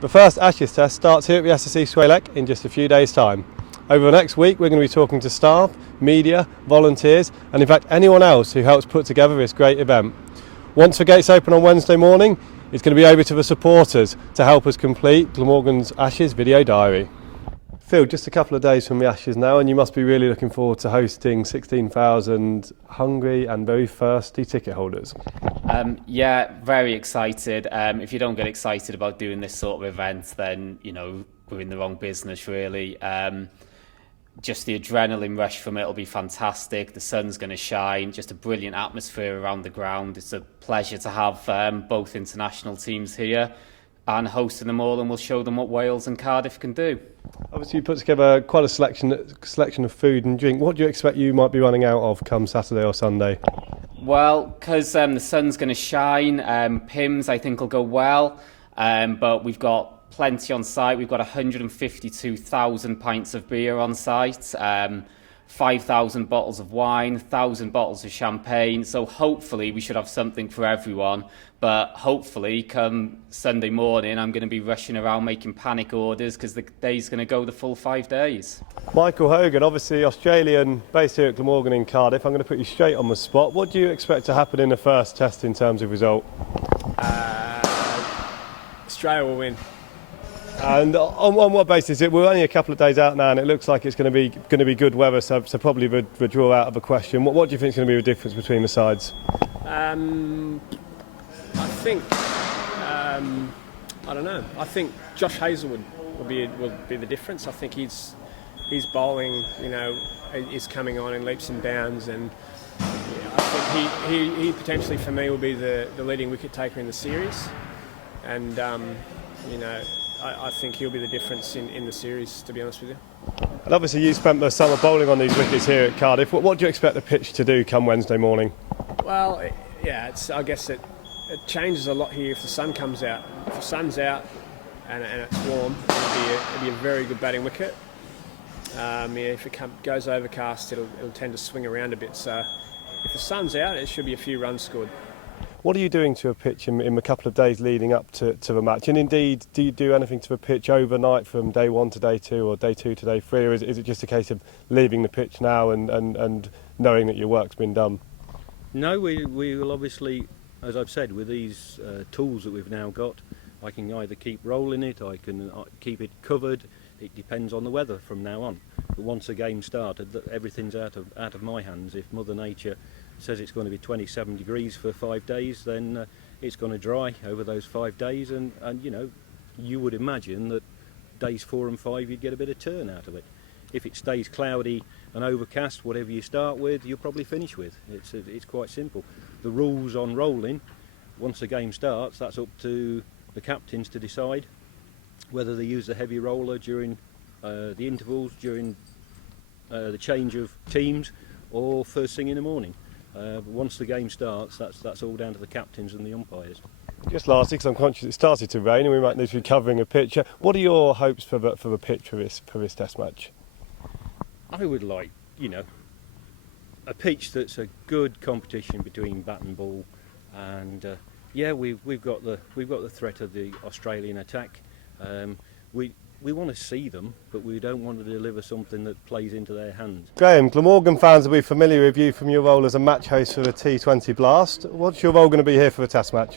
The first Ashes test starts here at the SSE SWALEC in just a few days' time. Over the next week we're going to be talking to staff, media, volunteers and in fact anyone else who helps put together this great event. Once the gates open on Wednesday morning, it's going to be over to the supporters to help us complete Glamorgan's Ashes video diary. Phil, just a couple of days from the Ashes now and you must be really looking forward to hosting 16,000 hungry and very thirsty ticket holders. Yeah, very excited. If you don't get excited about doing this sort of event, then we're in the wrong business really. Just the adrenaline rush from it will be fantastic. The sun's going to shine, just a brilliant atmosphere around the ground. It's a pleasure to have both international teams here and hosting them all, and we'll show them what Wales and Cardiff can do. Obviously you put together quite a selection of food and drink. What do you expect you might be running out of come Saturday or Sunday? Well, because the sun's going to shine, Pims I think will go well, but we've got plenty on site. We've got 152,000 pints of beer on site, 5,000 bottles of wine, 1,000 bottles of champagne. So hopefully we should have something for everyone. But hopefully come Sunday morning I'm going to be rushing around making panic orders because the day's going to go the full 5 days. Michael Hogan, obviously Australian, based here at Glamorgan in Cardiff. I'm going to put you straight on the spot. What do you expect to happen in the first test in terms of result? Australia will win. And on what basis? We're only a couple of days out now, and it looks like it's going to be good weather. So probably the draw out of the question. What do you think is going to be the difference between the sides? I think I don't know. I think Josh Hazlewood will be the difference. I think his bowling, is coming on in leaps and bounds, and I think he potentially for me will be the leading wicket taker in the series, and I think he'll be the difference in the series, to be honest with you. And obviously you spent the summer bowling on these wickets here at Cardiff. What do you expect the pitch to do come Wednesday morning? Well, I guess it changes a lot here if the sun comes out. If the sun's out and it's warm, it'll be a very good batting wicket. If it goes overcast, it'll tend to swing around a bit. So if the sun's out, it should be a few runs scored. What are you doing to a pitch in the couple of days leading up to the match? And indeed, do you do anything to the pitch overnight from day 1 to day 2 or day 2 to day 3? Or is it just a case of leaving the pitch now and knowing that your work's been done? No, we will obviously, as I've said, with these tools that we've now got, I can either keep rolling it, I can keep it covered. It depends on the weather from now on. But once the game started, everything's out of my hands. If Mother Nature says it's going to be 27 degrees for 5 days, then it's going to dry over those 5 days, and you would imagine that days 4 and 5 you'd get a bit of turn out of it. If it stays cloudy and overcast, whatever you start with, you'll probably finish with. It's quite simple. The rules on rolling, once the game starts, that's up to the captains to decide whether they use the heavy roller during the intervals, during the change of teams, or first thing in the morning. But once the game starts, that's all down to the captains and the umpires. Just lastly, because I'm conscious it started to rain and we might need to be covering a pitch. What are your hopes for the pitch for this test match? I would like, a pitch that's a good competition between bat and ball, and we've got the threat of the Australian attack. We want to see them, but we don't want to deliver something that plays into their hands. Graham, Glamorgan fans will be familiar with you from your role as a match host for the T20 Blast. What's your role going to be here for the test match?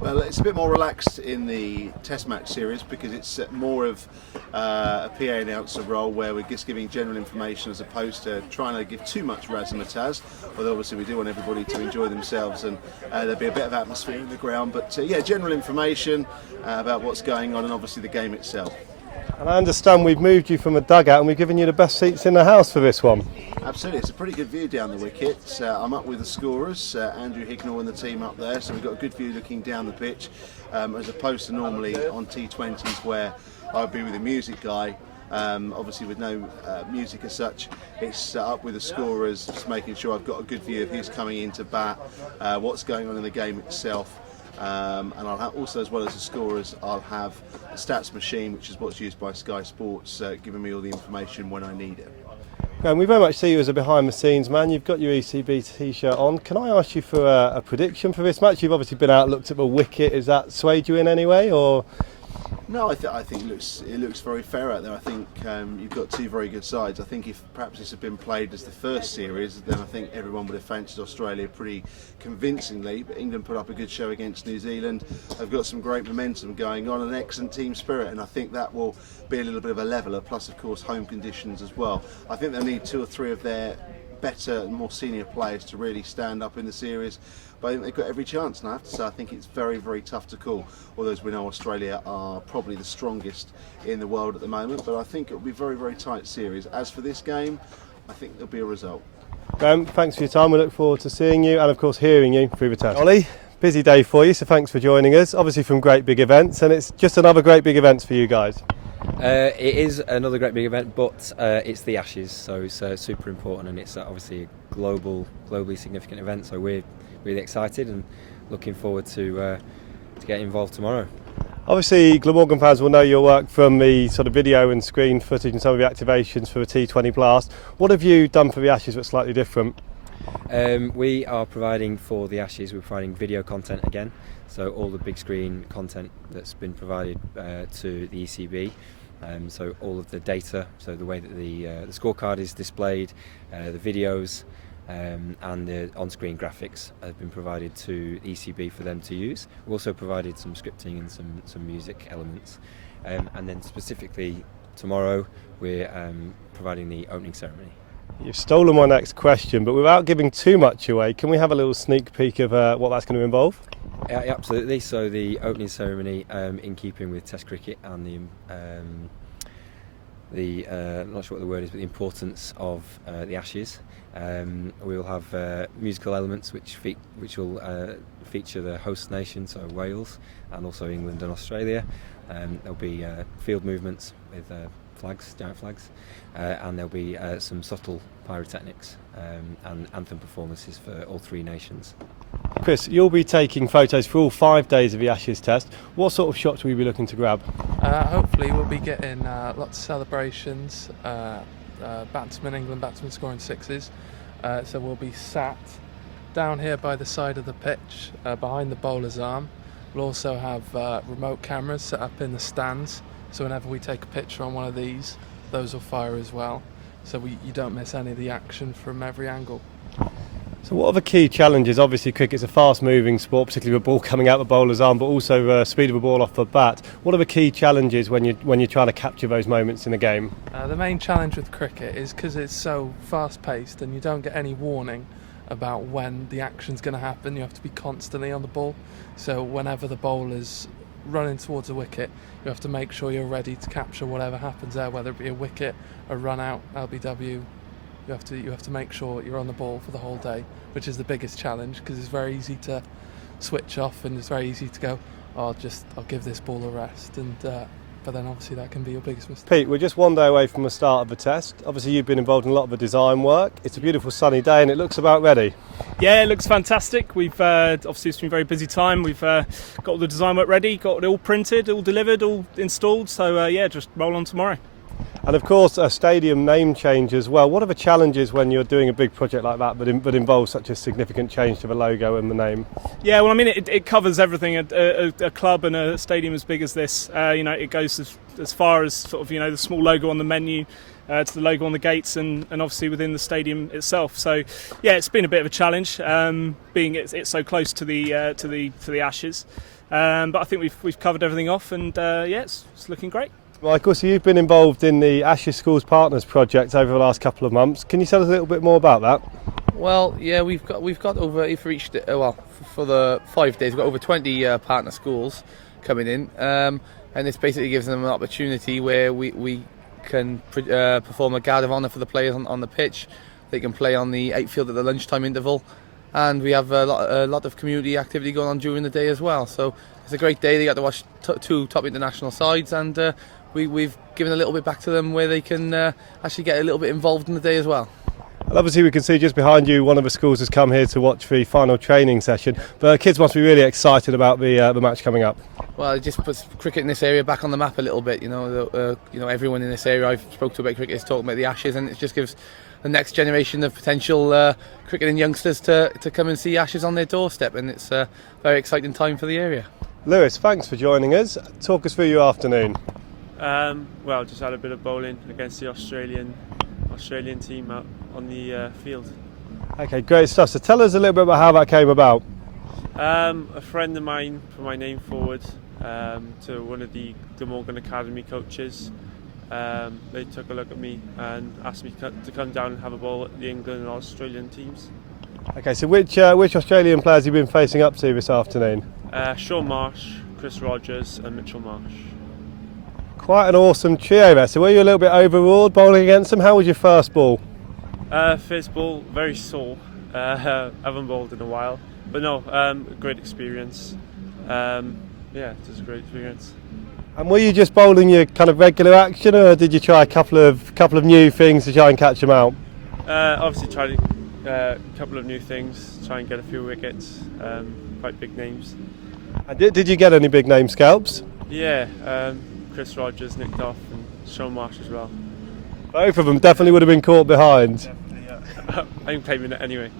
Well, it's a bit more relaxed in the test match series because it's more of a PA announcer role where we're just giving general information as opposed to trying to give too much razzmatazz. Although obviously we do want everybody to enjoy themselves, and there'll be a bit of atmosphere in the ground. But general information about what's going on and obviously the game itself. And I understand we've moved you from a dugout and we've given you the best seats in the house for this one. Absolutely, it's a pretty good view down the wicket. I'm up with the scorers, Andrew Hicknall and the team up there, so we've got a good view looking down the pitch, as opposed to normally on T20s where I'd be with a music guy. Obviously with no music as such, it's up with the scorers, just making sure I've got a good view of who's coming into bat, what's going on in the game itself. And I'll have, also, as well as the scorers, I'll have a stats machine, which is what's used by Sky Sports, giving me all the information when I need it. And we very much see you as a behind the scenes man. You've got your ECB t-shirt on. Can I ask you for a prediction for this match? You've obviously been out, looked at the wicket. Is that swayed you in any way, or? No, I think it looks very fair out there. I think you've got two very good sides. I think if perhaps this had been played as the first series, then I think everyone would have fancied Australia pretty convincingly. But England put up a good show against New Zealand. They've got some great momentum going on, an excellent team spirit, and I think that will be a little bit of a leveller. Plus, of course, home conditions as well. I think they'll need 2 or 3 of their better and more senior players to really stand up in the series. But I think they've got every chance, and I have to say I think it's very, very tough to call, although as we know Australia are probably the strongest in the world at the moment. But I think it'll be a very, very tight series. As for this game, I think there'll be a result. Graham, thanks for your time. We look forward to seeing you and of course hearing you through the test. Ollie, busy day for you, so thanks for joining us, obviously from great big events, and it's just another great big event for you guys. It is another great big event, but it's the Ashes, so it's super important, and it's obviously a globally significant event, so we're really excited and looking forward to getting involved tomorrow. Obviously Glamorgan fans will know your work from the sort of video and screen footage and some of the activations for the T20 Blast. What have you done for the Ashes that's slightly different? We are providing for the Ashes, we're providing video content again, so all the big screen content that's been provided to the ECB, so all of the data, so the way that the scorecard is displayed, the videos and the on-screen graphics have been provided to the ECB for them to use. We've also provided some scripting and some music elements, and then specifically tomorrow we're providing the opening ceremony. You've stolen my next question, but without giving too much away, can we have a little sneak peek of what that's going to involve? Yeah, absolutely. So the opening ceremony, in keeping with Test cricket and I'm not sure what the word is, but the importance of the Ashes. We will have musical elements which will feature the host nation, so Wales, and also England and Australia. There'll be field movements with giant flags, and there'll be some subtle pyrotechnics and anthem performances for all 3 nations. Chris, you'll be taking photos for all 5 days of the Ashes test. What sort of shots will you be looking to grab? Hopefully we'll be getting lots of celebrations, England batsmen scoring 6s, so we'll be sat down here by the side of the pitch behind the bowler's arm. We'll also have remote cameras set up in the stands, so whenever we take a picture on one of these, those will fire as well, so you don't miss any of the action from every angle. So what are the key challenges? Obviously cricket's a fast moving sport, particularly with the ball coming out the bowler's arm, but also speed of the ball off the bat. What are the key challenges when you're trying to capture those moments in a game? The main challenge with cricket is because it's so fast paced and you don't get any warning about when the action's going to happen. You have to be constantly on the ball, so whenever the bowler's running towards a wicket, you have to make sure you're ready to capture whatever happens there, whether it be a wicket, a run out, LBW. You have to make sure you're on the ball for the whole day, which is the biggest challenge, because it's very easy to switch off and it's very easy to go, I'll give this ball a rest, and but then obviously that can be your biggest mistake. Pete, we're just 1 day away from the start of the test. Obviously you've been involved in a lot of the design work. It's a beautiful sunny day and it looks about ready. Yeah, it looks fantastic. We've obviously it's been a very busy time. We've got all the design work ready, got it all printed, all delivered, all installed, so yeah, just roll on tomorrow. And of course a stadium name change as well. What are the challenges when you're doing a big project like that but involves such a significant change to the logo and the name? Yeah, well, I mean, it covers everything. A club and a stadium as big as this, it goes as far as sort of the small logo on the menu to the logo on the gates and obviously within the stadium itself. So yeah, it's been a bit of a challenge, being it's so close to the Ashes. But I think we've covered everything off, and yeah, it's looking great. Michael, so you've been involved in the Ashes Schools Partners project over the last couple of months. Can you tell us a little bit more about that? Well, yeah, we've got over for the 5 days, we've got over 20 partner schools coming in, and this basically gives them an opportunity where we can perform a guard of honour for the players on the pitch. They can play on the outfield at the lunchtime interval, and we have a lot of community activity going on during the day as well. So it's a great day. They got to watch 2 top international sides, and we've given a little bit back to them where they can actually get a little bit involved in the day as well. And obviously we can see just behind you one of the schools has come here to watch the final training session, but kids must be really excited about the match coming up. Well, it just puts cricket in this area back on the map a little bit. Everyone in this area I've spoke to about cricket is talking about the Ashes, and it just gives the next generation of potential cricketing youngsters to come and see Ashes on their doorstep, and it's a very exciting time for the area. Lewis, thanks for joining us. Talk us through your afternoon. Well, just had a bit of bowling against the Australian team out on the field. Okay, great stuff. So tell us a little bit about how that came about. A friend of mine put my name forward to one of the Glamorgan Academy coaches. They took a look at me and asked me to come down and have a bowl at the England and Australian teams. Okay, so which Australian players have you been facing up to this afternoon? Sean Marsh, Chris Rogers and Mitchell Marsh. Quite an awesome trio there. So were you a little bit overawed bowling against them? How was your first ball? First ball, very sore. Haven't bowled in a while. But no, great experience. Yeah, it was a great experience. And were you just bowling your kind of regular action, or did you try a couple of new things to try and catch them out? Obviously tried a couple of new things, try and get a few wickets, quite big names. And did you get any big name scalps? Yeah, Chris Rogers nicked off and Sean Marsh as well. Both of them definitely would have been caught behind. Definitely, yeah. I'm claiming it anyway.